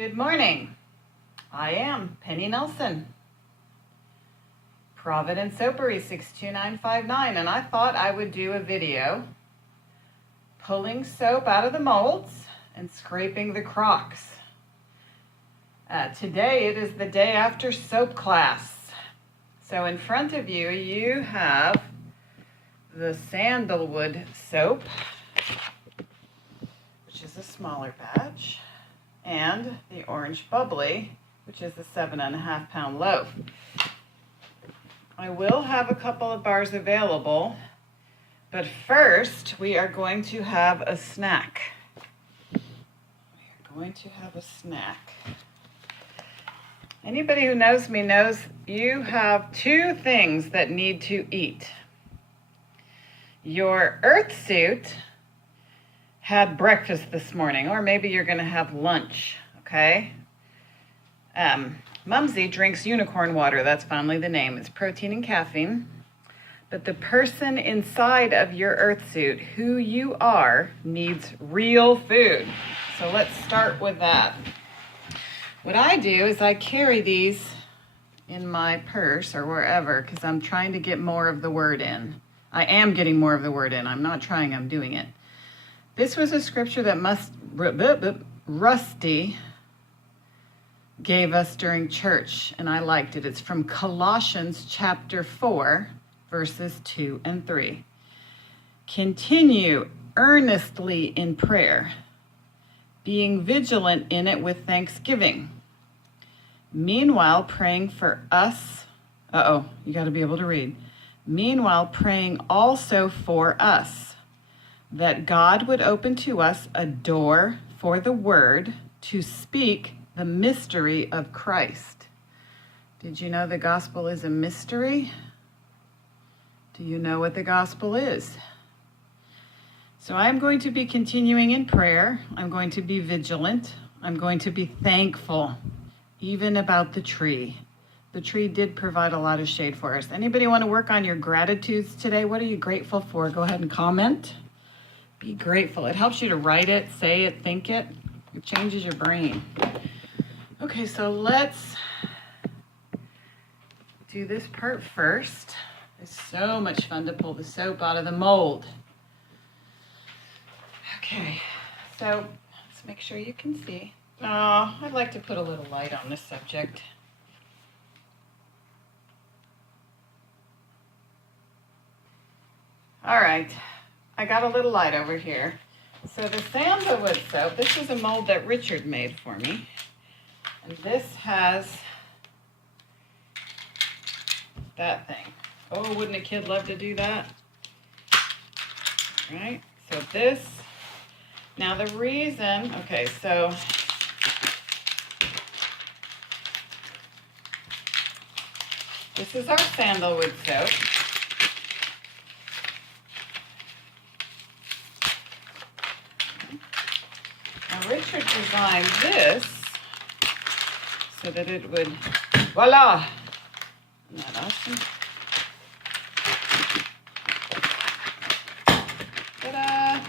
Good morning. I am Penny Nelson, Providence Soapery 62959, and I thought I would do a video pulling soap out of the molds and scraping the crocks. Today it is the day after soap class. So in front of you, you have the sandalwood soap, which is a smaller batch, and the orange bubbly, which is a 7.5 pound loaf. I will have a couple of bars available, but first we are going to have a snack. Anybody who knows me knows you have two things that need to eat. Your earth suit had breakfast this morning, or maybe you're going to have lunch, okay? Mumsy drinks unicorn water. That's finally the name. It's protein and caffeine. But the person inside of your earth suit, who you are, needs real food. So let's start with that. What I do is I carry these in my purse or wherever because I'm trying to get more of the word in. I am getting more of the word in. I'm not trying, I'm doing it. This was a scripture that Rusty gave us during church, and I liked it. It's from Colossians chapter 4, verses 2 and 3. Continue earnestly in prayer, being vigilant in it with thanksgiving. Meanwhile, praying for us. You got to be able to read. Meanwhile, praying also for us, that God would open to us a door for the word to speak the mystery of Christ. Did you know the gospel is a mystery? Do you know what the gospel is? So I'm going to be continuing in prayer. I'm going to be vigilant. I'm going to be thankful, even about the tree. The tree did provide a lot of shade for us. Anybody want to work on your gratitudes today? What are you grateful for? Go ahead and comment. Be grateful. It helps you to write it, say it, think it. It changes your brain. Okay, so let's do this part first. It's so much fun to pull the soap out of the mold. Okay, so let's make sure you can see. Oh, I'd like to put a little light on this subject. All right. I got a little light over here. So the sandalwood soap, this is a mold that Richard made for me. And this has that thing. Oh, wouldn't a kid love to do that? All right, so this, now the reason, okay, so this is our sandalwood soap. Richard designed this so that it would, voila! Isn't that awesome? Ta-da!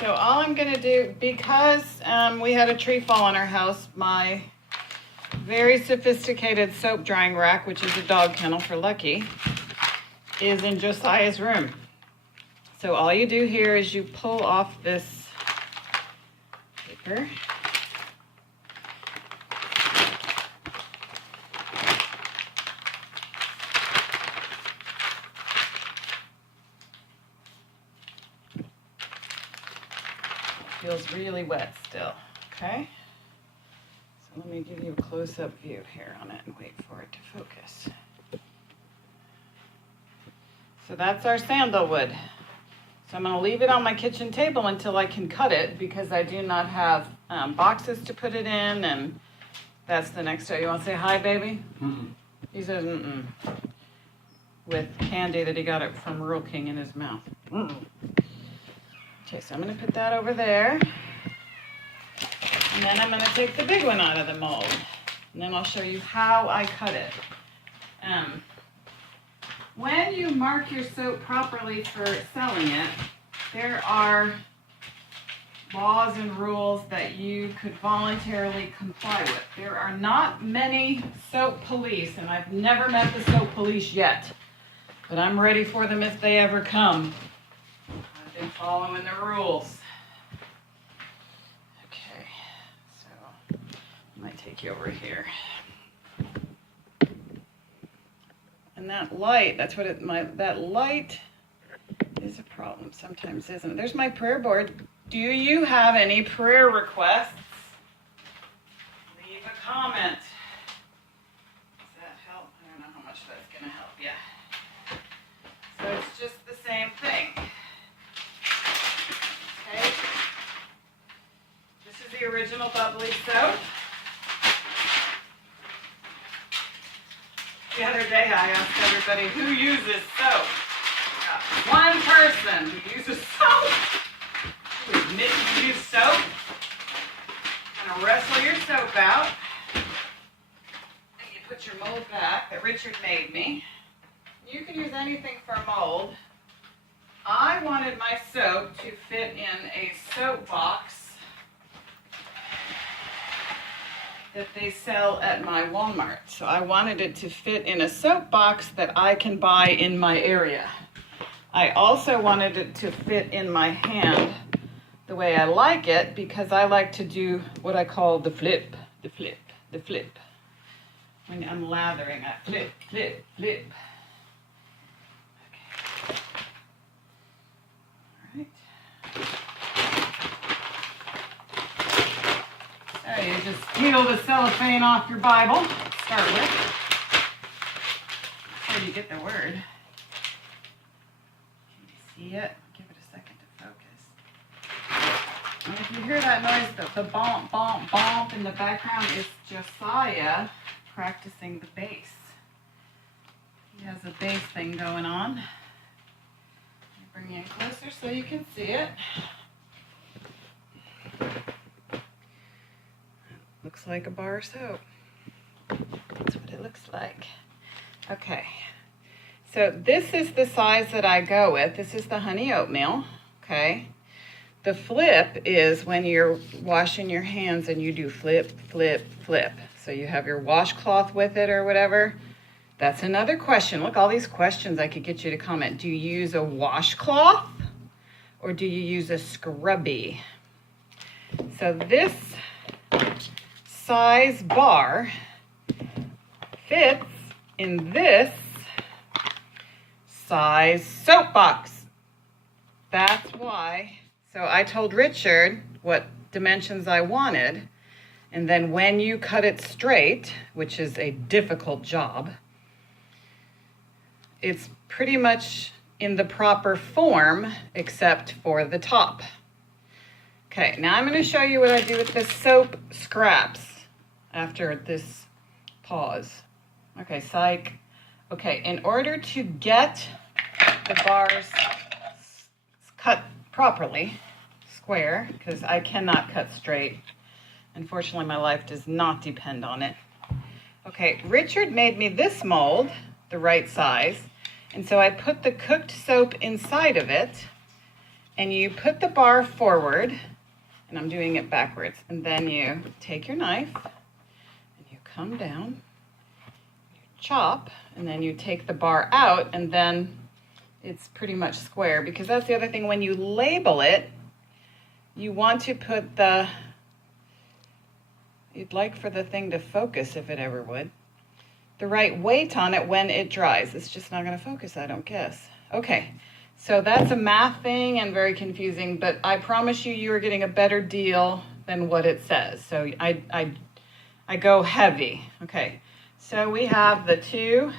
So all I'm going to do, because we had a tree fall on our house, my very sophisticated soap drying rack, which is a dog kennel for Lucky, is in Josiah's room. So all you do here is you pull off this paper. It feels really wet still, okay? Let me give you a close-up view here on it and wait for it to focus. So that's our sandalwood. So I'm going to leave it on my kitchen table until I can cut it because I do not have boxes to put it in, and that's the next day. You want to say hi, baby? Mm-mm. He says mm-mm. With candy that he got it from Rural King in his mouth. Mm-mm. Okay, so I'm going to put that over there. And then I'm going to take the big one out of the mold. And then I'll show you how I cut it. When you mark your soap properly for selling it, there are laws and rules that you could voluntarily comply with. There are not many soap police, and I've never met the soap police yet, but I'm ready for them if they ever come. I've been following the rules. Okay, so I might take you over here. And that light, that's what that light is a problem sometimes, isn't it? There's my prayer board. Do you have any prayer requests? Leave a comment. Does that help? I don't know how much that's going to help. Yeah. So it's just the same thing. Okay. This is the original bubbly soap. The other day I asked everybody who uses soap. One person who uses soap. You admit you use soap. And wrestle your soap out. And you put your mold back that Richard made me. You can use anything for a mold. I wanted my soap to fit in a soap box that they sell at my Walmart. So I wanted it to fit in a soap box that I can buy in my area. I also wanted it to fit in my hand the way I like it, because I like to do what I call the flip. When I'm lathering, I flip. Okay. All right. So you just peel the cellophane off your Bible to start with, before you get the word. Can you see it? Give it a second to focus. And if you hear that noise, the bump, bump, bump in the background is Josiah practicing the bass. He has a bass thing going on. Let me bring you in closer so you can see it. Looks like a bar of soap. That's what it looks like. Okay. So this is the size that I go with. This is the honey oatmeal. Okay. The flip is when you're washing your hands and you do flip. So you have your washcloth with it or whatever. That's another question. Look, all these questions I could get you to comment. Do you use a washcloth or do you use a scrubby? So this size bar fits in this size soap box. That's why. So I told Richard what dimensions I wanted, and then when you cut it straight, which is a difficult job, it's pretty much in the proper form except for the top. Okay, now I'm going to show you what I do with the soap scraps after this pause. Okay, psych. Okay, in order to get the bars cut properly, square, because I cannot cut straight. Unfortunately, my life does not depend on it. Okay, Richard made me this mold, the right size, and so I put the cooked soap inside of it, and you put the bar forward, and I'm doing it backwards, and then you take your knife, and you come down, you chop, and then you take the bar out, and then it's pretty much square, because that's the other thing. When you label it, you want to put you'd like for the thing to focus, if it ever would, the right weight on it when it dries. It's just not going to focus, I don't guess. Okay, so that's a math thing and very confusing, but I promise you, you are getting a better deal than what it says. So I go heavy. Okay, so we have the two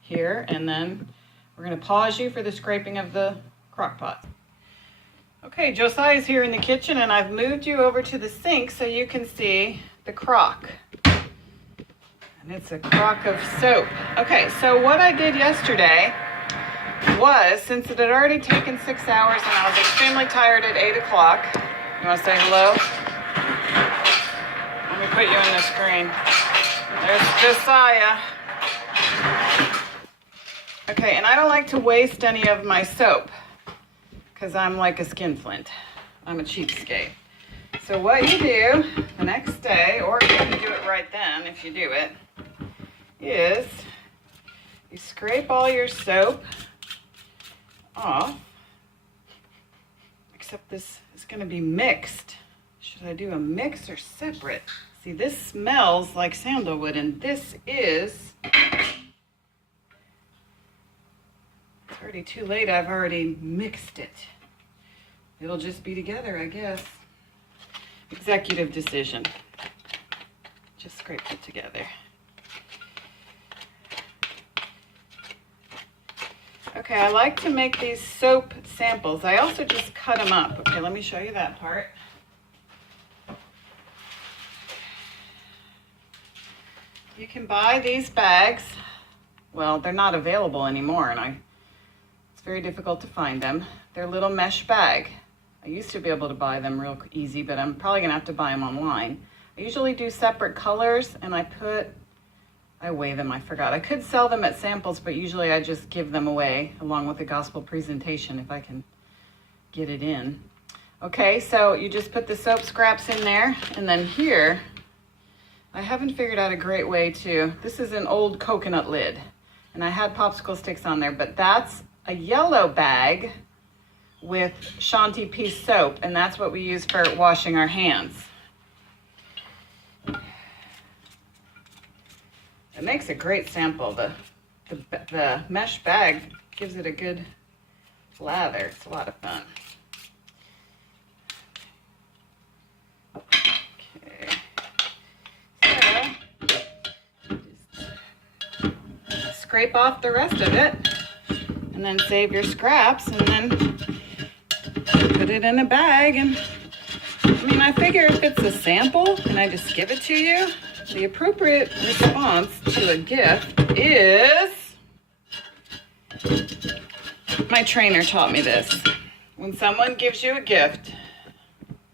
here, and then we're going to pause you for the scraping of the crock pot. Okay, Josiah's here in the kitchen, and I've moved you over to the sink so you can see the crock. And it's a crock of soap. Okay, so what I did yesterday was, since it had already taken 6 hours and I was extremely tired at 8 o'clock, you want to say hello? Let me put you on the screen. There's Josiah. Okay, and I don't like to waste any of my soap because I'm like a skinflint. I'm a cheapskate. So what you do the next day, or you can do it right then if you do it, is you scrape all your soap off, except this is going to be mixed. Should I do a mix or separate? See, this smells like sandalwood, and this is, it's already too late. I've already mixed it. It'll just be together, I guess. Executive decision. Just scraped it together. Okay, I like to make these soap samples. I also just cut them up. Okay, let me show you that part. You can buy these bags. Well, they're not available anymore, and it's very difficult to find them. They're a little mesh bag. I used to be able to buy them real easy, but I'm probably gonna have to buy them online. I usually do separate colors, and I weigh them, I forgot. I could sell them at samples, but usually I just give them away along with the gospel presentation if I can get it in. Okay, so you just put the soap scraps in there, and then here, I haven't figured out a great way this is an old coconut lid, and I had popsicle sticks on there, but that's a yellow bag with Shanti Peace soap, and that's what we use for washing our hands. It makes a great sample. The mesh bag gives it a good lather. It's a lot of fun. Okay. So, just scrape off the rest of it, and then save your scraps, and then put it in a bag. And I mean, I figure if it's a sample and I just give it to you, the appropriate response to a gift is, my trainer taught me this. When someone gives you a gift,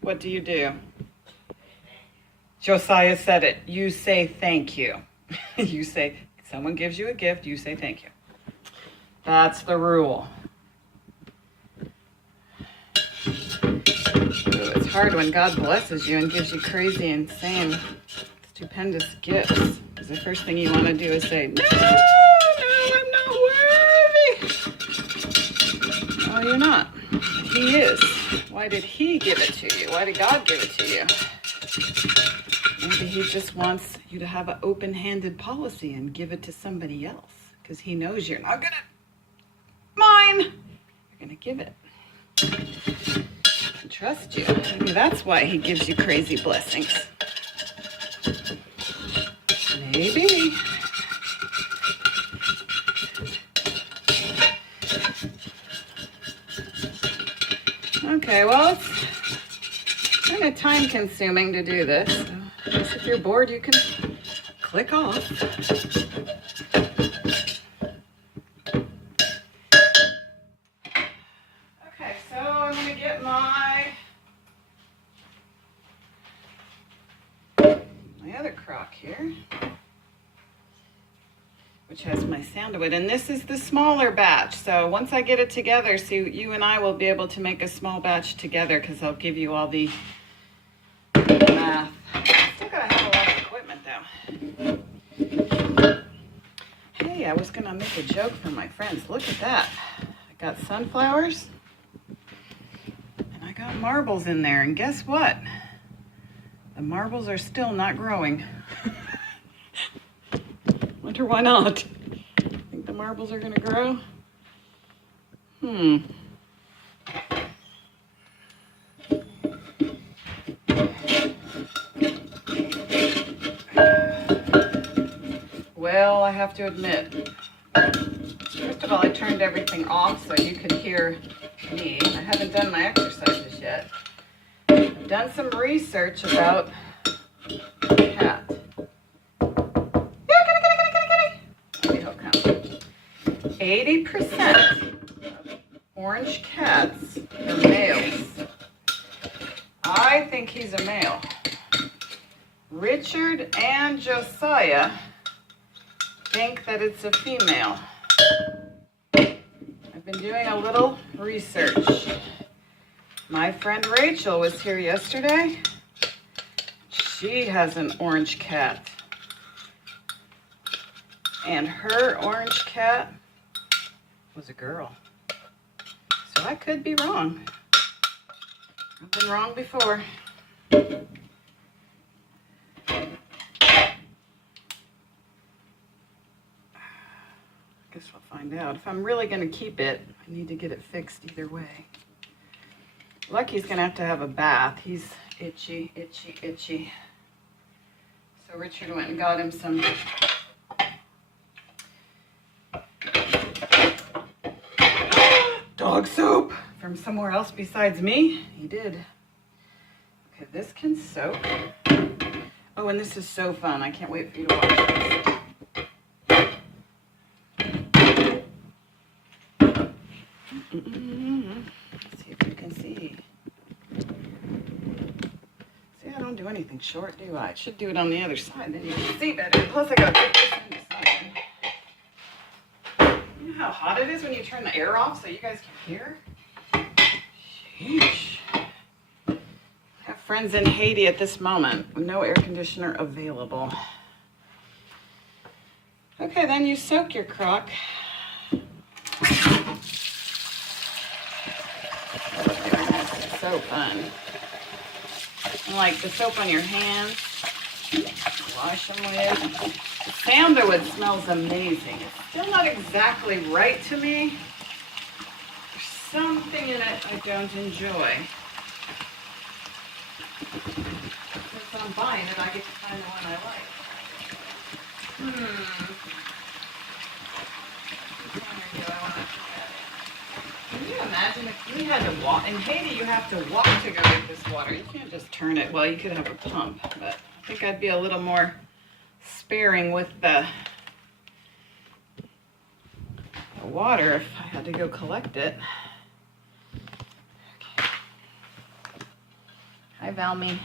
what do? Josiah said it. You say thank you. You say, someone gives you a gift, you say thank you. That's the rule. Ooh, it's hard when God blesses you and gives you crazy, insane, stupendous gifts. Because the first thing you want to do is say, no, I'm not worthy. Oh, you're not. He is. Why did he give it to you? Why did God give it to you? Maybe he just wants you to have an open-handed policy and give it to somebody else. Because he knows you're not going to mine. You're going to give it. I trust you. Maybe that's why he gives you crazy blessings. Maybe. Okay, well, it's kind of time consuming to do this. So I guess if you're bored, you can click off. Okay, so I'm going to get my other crock here, which has my sandalwood, and this is the smaller batch. So once I get it together, so you and I will be able to make a small batch together, because I'll give you all the math. Still gotta have a lot of equipment though. Hey, I was gonna make a joke for my friends. Look at that. I got sunflowers and I got marbles in there, and guess what? The marbles are still not growing. Wonder why not? Think the marbles are gonna grow? Well, I have to admit, first of all, I turned everything off so you could hear me. I haven't done my exercises yet. I've done some research about cat. 80% of orange cats are males. I think he's a male. Richard and Josiah think that it's a female. been doing a little research. My friend Rachel was here yesterday. She has an orange cat. And her orange cat was a girl. So I could be wrong. I've been wrong before. Guess we'll find out. If I'm really going to keep it, I need to get it fixed either way. Lucky's going to have a bath. He's itchy, itchy, itchy. So Richard went and got him some dog soap from somewhere else besides me. He did. Okay, this can soak. Oh, and this is so fun. I can't wait for you to watch this. Let's see if you can see. See, I don't do anything short, do I? I should do it on the other side, then you can see better. Plus, I gotta put this into something. You know how hot it is when you turn the air off so you guys can hear? Sheesh. I have friends in Haiti at this moment with no air conditioner available. Okay, then you soak your crock. So fun. And like the soap on your hands, wash them with. The sandalwood smells amazing. It's still not exactly right to me. There's something in it I don't enjoy. Since I'm buying it, I get to find the one I like. Which one do I want to try? Can you imagine if we had to walk? In Haiti, you have to walk to go get this water. You can't just turn it. Well, you could have a pump, but I think I'd be a little more sparing with the water if I had to go collect it. Okay. Hi, Valmy.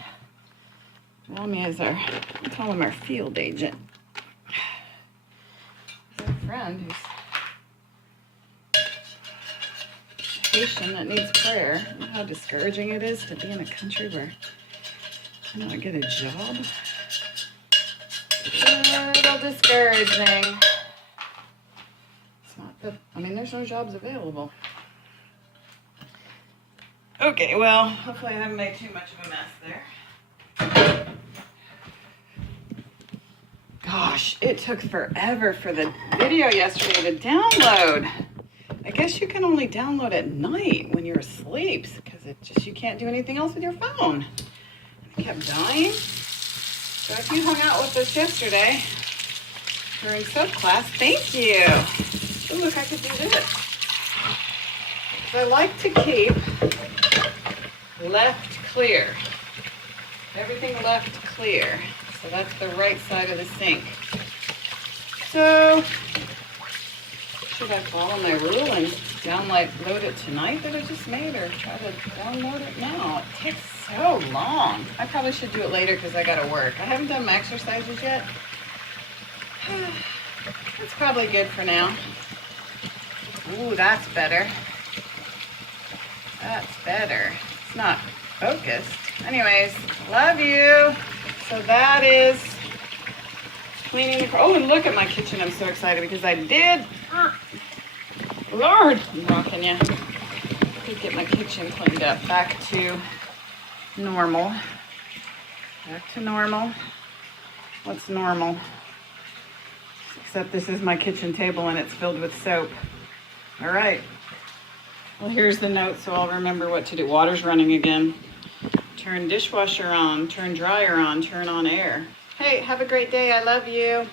Valmy is our, I call him our field agent. He's a friend who's Haitian that needs prayer. You know how discouraging it is to be in a country where I don't get a job. A little discouraging. It's not that, I mean, there's no jobs available. Okay, well, hopefully I haven't made too much of a mess there. Gosh, it took forever for the video yesterday to download. I guess you can only download at night when you're asleep because you can't do anything else with your phone. And it kept dying. So if you hung out with us yesterday during soap class, thank you. Oh, look, I could do this. Because I like to keep left clear. Everything left clear. So that's the right side of the sink. So should I follow my rule and load it tonight that I just made, or try to download it now? It takes so long. I probably should do it later because I gotta work. I haven't done my exercises yet. That's probably good for now. Ooh, that's better. That's better. It's not focused. Anyways, love you. So that is cleaning the, oh, and look at my kitchen. I'm so excited because I did, Lord, I'm rocking you. I did get my kitchen cleaned up. Back to normal. Back to normal. What's normal? Except this is my kitchen table and it's filled with soap. All right. Well, here's the note so I'll remember what to do. Water's running again. Turn dishwasher on, turn dryer on, turn on air. Hey, have a great day. I love you.